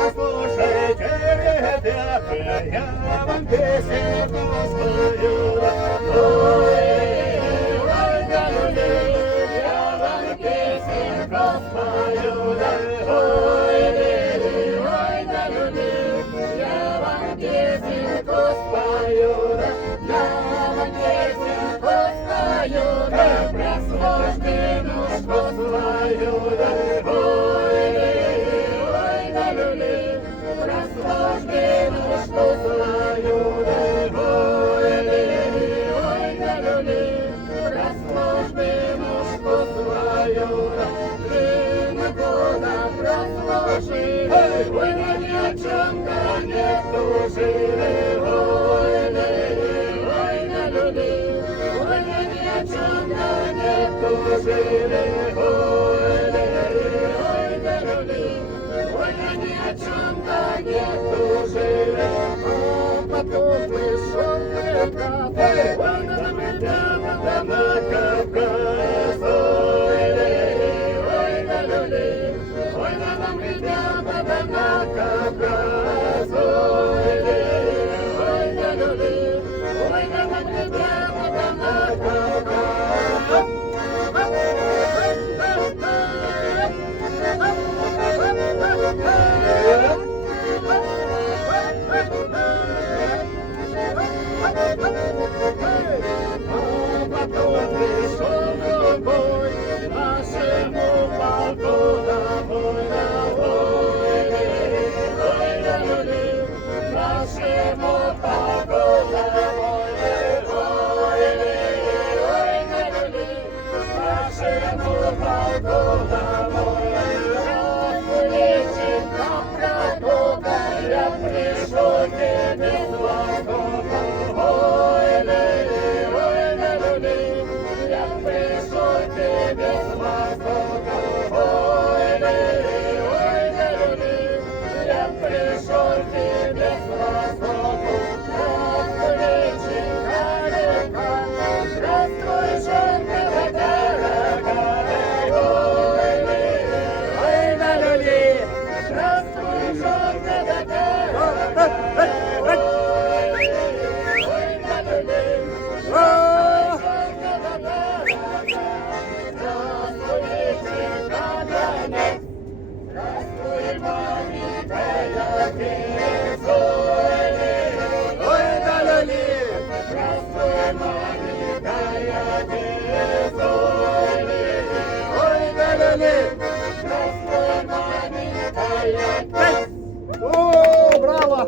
Послушайте, ребята, я вам песенку спою. Ой, ой, да люли, я вам песенку спою. Ой, да люли, я вам песенку спою. Я вам песенку спою, про свою женушку свою. Ой, да люли, про свою женушку свою. Ой, да люли, про свою женушку свою. 3 года прослужили, ой, но ни о чем-то не тужили. Ой, да люли, ой, но ни о чем-то не тужили. Ой, да люли, ой, но ни о чем-то не тужили. А потом пришел Кавказ, ой, надо прямо на Кавказ. Ой, да люли, ой, надо прямо на Кавказ. Ой, да люли, ой, надо прямо на Кавказ. Потом пришел другой, нашему полку домой. Ой, да люли, нашему полку домой. Ой, да люли, нашему полку домой. Летит нам протока, я пришел к тебе с востока. Ой, да люли, я пришел к тебе с востока. Ой, да люли, я пришел к тебе с востока. Здравствуй, река, здравствуй, женка дорогая. Ой, да люли, здравствуй, женка дорогая. Ой, да люли, здравствуй, маленькая отец. Ой, да люли, здравствуй, маленькая отец. Ой, да люли, здравствуй, маленькая отец. О, браво!